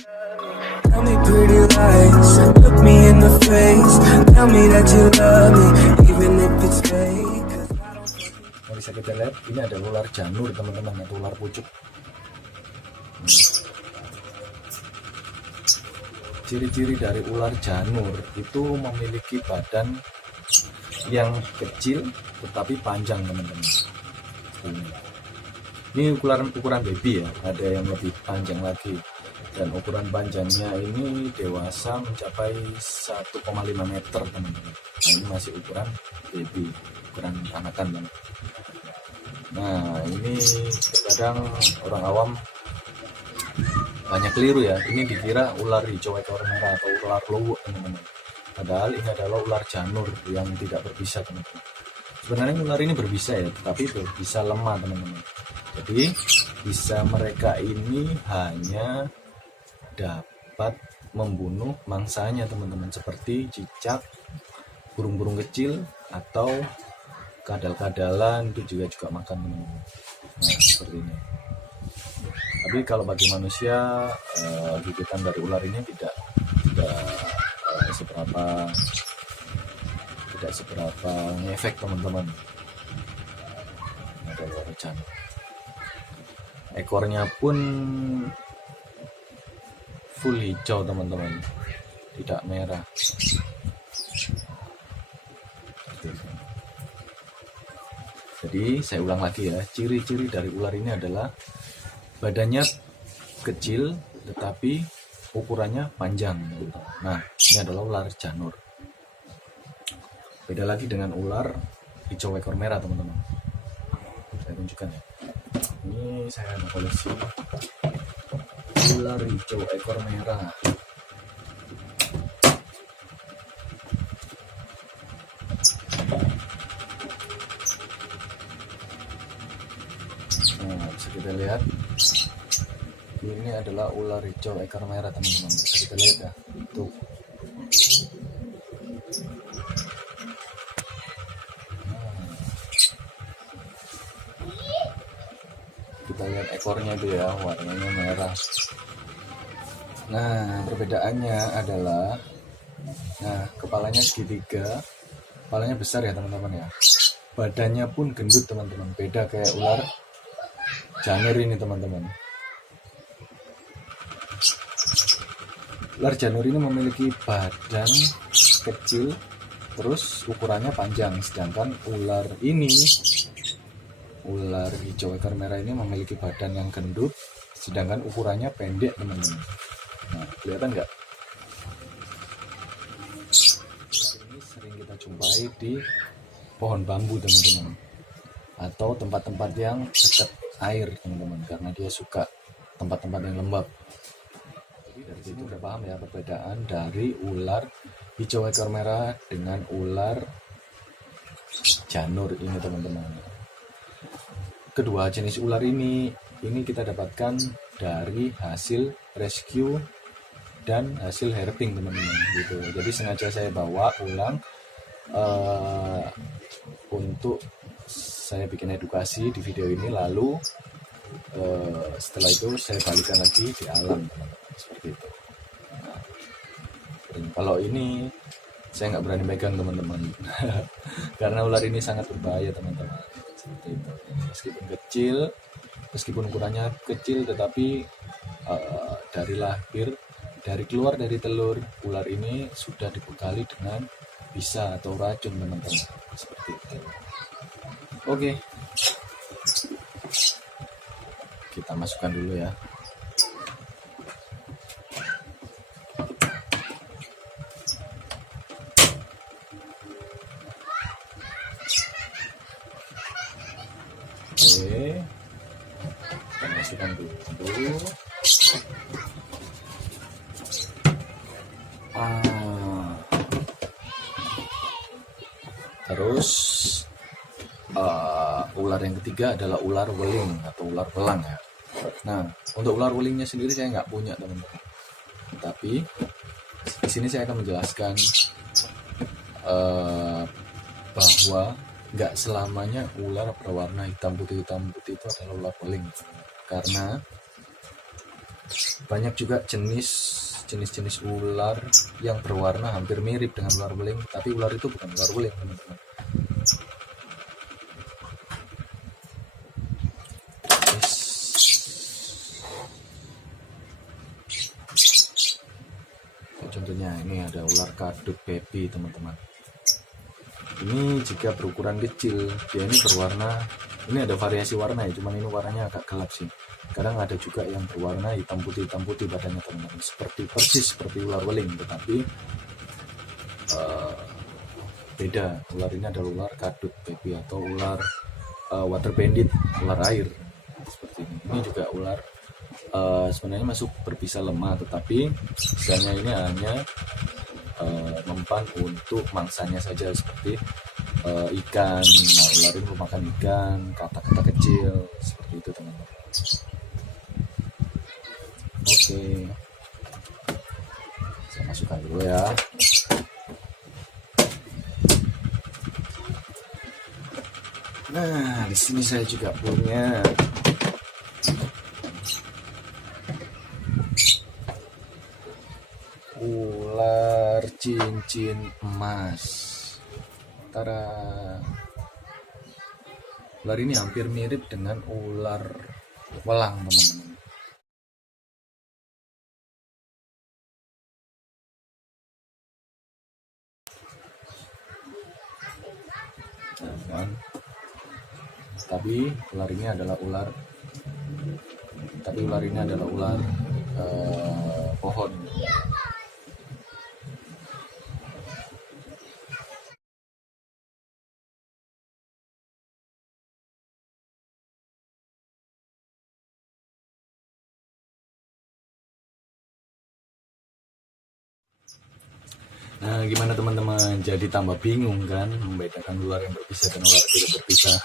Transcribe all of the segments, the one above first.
Tell me pretty lies, look me in the face, tell me that you love me, even if it's fake. Yang bisa kita lihat ini ada ular janur teman-teman, atau ular pucuk. Ciri-ciri dari ular janur itu memiliki badan yang kecil tetapi panjang teman-teman. Ini ukuran baby ya, ada yang lebih panjang lagi, dan ukuran panjangnya ini dewasa mencapai 1,5 meter teman-teman. Nah, ini masih ukuran baby, ukuran anakan teman. Nah, ini terkadang orang awam banyak keliru ya, ini dikira ular hijau ekor merah atau ular luwuk teman-teman. Padahal ini adalah ular janur yang tidak berbisa teman-teman. Sebenarnya ular ini berbisa ya, tetapi berbisa lemah teman-teman. Jadi bisa mereka ini hanya dapat membunuh mangsanya teman-teman, seperti cicak, burung-burung kecil, atau kadal-kadalan itu juga makan teman-teman. Nah, seperti ini. Tapi kalau bagi manusia, gigitan dari ular ini tidak seberapa ngefek teman-teman. Ada ular janur. Ekornya pun full hijau teman-teman, tidak merah. Jadi saya ulang lagi ya, ciri-ciri dari ular ini adalah badannya kecil tetapi ukurannya panjang. Nah, ini adalah ular janur. Beda lagi dengan ular hijau ekor merah teman-teman. Saya tunjukkan ya. Ini saya ada koleksi ular hijau ekor merah. Nah, bisa kita lihat ini adalah ular hijau ekor merah teman-teman. Bisa kita lihat ya, tuh. Kita lihat ekornya itu ya, warnanya merah. Nah, perbedaannya adalah, nah, kepalanya segitiga, kepalanya besar ya teman-teman ya. Badannya pun gendut teman-teman, beda kayak ular janur ini teman-teman. Ular janur ini memiliki badan kecil, terus ukurannya panjang, sedangkan ular hijau ekor merah ini memiliki badan yang gendut, sedangkan ukurannya pendek teman-teman. Nah, kelihatan nggak? Ini sering kita jumpai di pohon bambu teman-teman, atau tempat-tempat yang dekat air teman-teman, karena dia suka tempat-tempat yang lembab. Jadi dari situ udah paham ya perbedaan dari ular hijau ekor merah dengan ular janur ini teman-teman. Kedua jenis ular ini kita dapatkan dari hasil rescue dan hasil herping teman-teman gitu. Jadi sengaja saya bawa ulang untuk saya bikin edukasi di video ini, lalu setelah itu saya balikan lagi di alam teman-teman, seperti itu. Nah, kalau ini saya nggak berani megang teman-teman karena ular ini sangat berbahaya teman-teman, seperti itu. Meskipun ukurannya kecil, tetapi dari keluar dari telur ular ini sudah dibekali dengan bisa atau racun teman-teman, seperti itu. Oke, kita masukkan dulu ya. Oke, kita masukkan dulu. Terus ular yang ketiga adalah ular weling atau ular belang ya. Nah, untuk ular welingnya sendiri saya nggak punya teman-teman, tapi di sini saya akan menjelaskan bahwa nggak selamanya ular berwarna hitam putih itu adalah ular weling, karena Banyak juga jenis-jenis ular yang berwarna hampir mirip dengan ular beling, tapi ular itu bukan ular beling, teman-teman. Contohnya ini ada ular kadut baby, teman-teman. Ini jika berukuran kecil, dia ini berwarna, ini ada variasi warna ya, cuman ini warnanya agak gelap sih. Kadang ada juga yang berwarna hitam putih badannya, teman-teman, persis seperti ular weling, tetapi beda. Ular ini adalah ular kadut baby atau ular water bandit, ular air seperti ini. Ini juga ular sebenarnya masuk berbisa lemah, tetapi bisanya ini hanya mempan untuk mangsanya saja, seperti ikan. Nah, ular ini memakan ikan, katak-katak kecil seperti itu, teman-teman. Oke, saya masukkan dulu ya. Nah, di sini saya juga punya ular cincin emas. Tara. Ular ini hampir mirip dengan ular welang, teman-teman. Tapi ular ini adalah ular pohon. Nah, gimana teman-teman? Jadi tambah bingung kan membedakan ular yang berbisa dan ular tidak berbisa?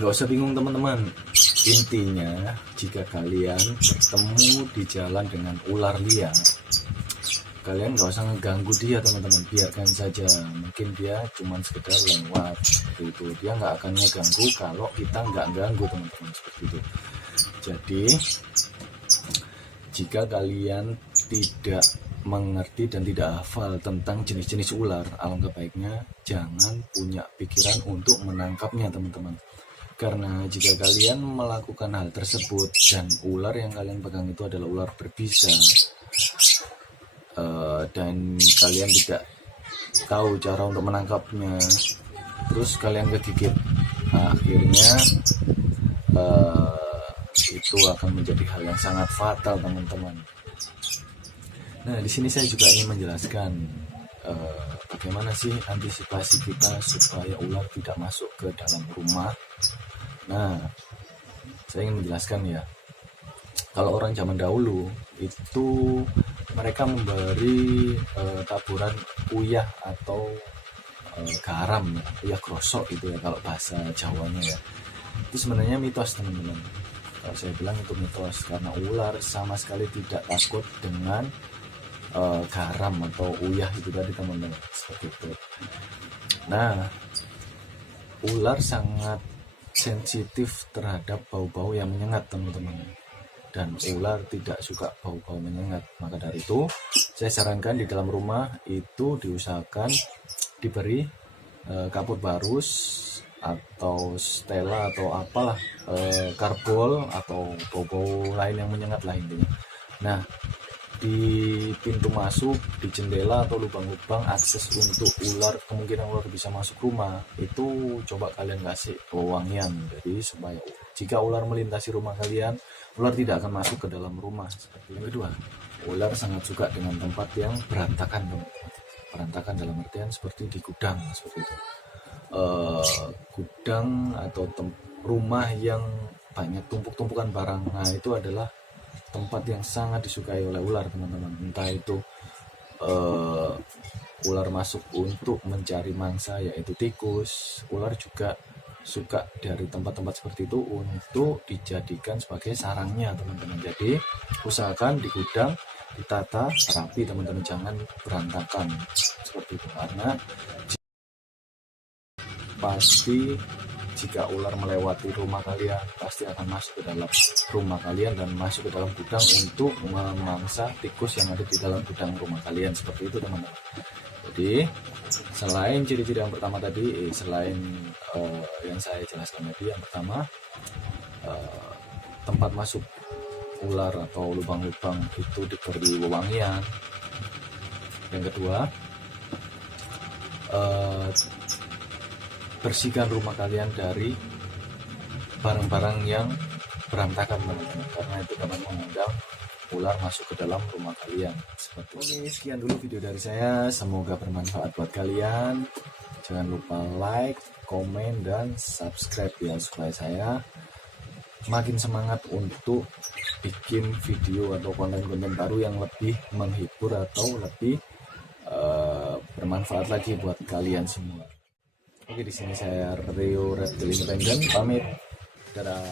Nggak usah bingung, teman-teman. Intinya, jika kalian bertemu di jalan dengan ular liar, kalian nggak usah ngeganggu dia, teman-teman. Biarkan saja. Mungkin dia cuma sekedar lewat seperti itu. Dia nggak akan ngeganggu kalau kita nggak ganggu, teman-teman, seperti itu. Jadi, jika kalian tidak mengerti dan tidak hafal tentang jenis-jenis ular, alangkah baiknya jangan punya pikiran untuk menangkapnya, teman-teman. Karena jika kalian melakukan hal tersebut dan ular yang kalian pegang itu adalah ular berbisa, dan kalian tidak tahu cara untuk menangkapnya, terus kalian kegigit, akhirnya itu akan menjadi hal yang sangat fatal, teman-teman. Nah, di sini saya juga ingin menjelaskan bagaimana sih antisipasi kita supaya ular tidak masuk ke dalam rumah. Nah, saya ingin menjelaskan ya. Kalau orang zaman dahulu itu mereka memberi taburan uyah atau garam, uyah krosok itu ya kalau bahasa Jawanya ya. Itu sebenarnya mitos, teman-teman. Kalau saya bilang itu mitos, karena ular sama sekali tidak takut dengan garam atau uyah itu tadi, teman-teman, seperti itu. Nah, ular sangat sensitif terhadap bau-bau yang menyengat, teman-teman, dan ular tidak suka bau-bau menyengat. Maka dari itu saya sarankan di dalam rumah itu diusahakan diberi kapur barus atau stella atau apalah, karbol atau bau-bau lain yang menyengat lah intinya. Nah, di pintu masuk, di jendela atau lubang-lubang akses untuk ular, kemungkinan ular bisa masuk rumah, itu coba kalian kasih wewangian. Jadi supaya jika ular melintasi rumah kalian, ular tidak akan masuk ke dalam rumah. Seperti yang kedua, ular sangat suka dengan tempat yang berantakan, teman-teman. Berantakan dalam artian seperti di gudang, seperti itu. Gudang atau rumah yang banyak tumpuk-tumpukan barang, nah itu adalah tempat yang sangat disukai oleh ular, teman-teman. Entah itu ular masuk untuk mencari mangsa yaitu tikus, ular juga suka dari tempat-tempat seperti itu untuk dijadikan sebagai sarangnya, teman-teman. Jadi usahakan di gudang ditata rapi, teman-teman, jangan berantakan seperti itu, karena pasti jika ular melewati rumah kalian pasti akan masuk ke dalam rumah kalian dan masuk ke dalam gudang untuk memangsa tikus yang ada di dalam gudang rumah kalian. Seperti itu teman-teman. Jadi selain ciri-ciri yang pertama tadi, selain yang saya jelaskan tadi, yang pertama tempat masuk ular atau lubang-lubang itu diberi wewangian. Yang kedua, bersihkan rumah kalian dari barang-barang yang berantakan teman-teman, karena itu dapat mengundang ular masuk ke dalam rumah kalian. Seperti ini. Sekian dulu video dari saya, semoga bermanfaat buat kalian. Jangan lupa like, komen, dan subscribe ya, supaya saya makin semangat untuk bikin video atau konten-konten baru yang lebih menghibur atau lebih bermanfaat lagi buat kalian semua. Oke, di sini saya Rio Red Independent pamit. Dadah.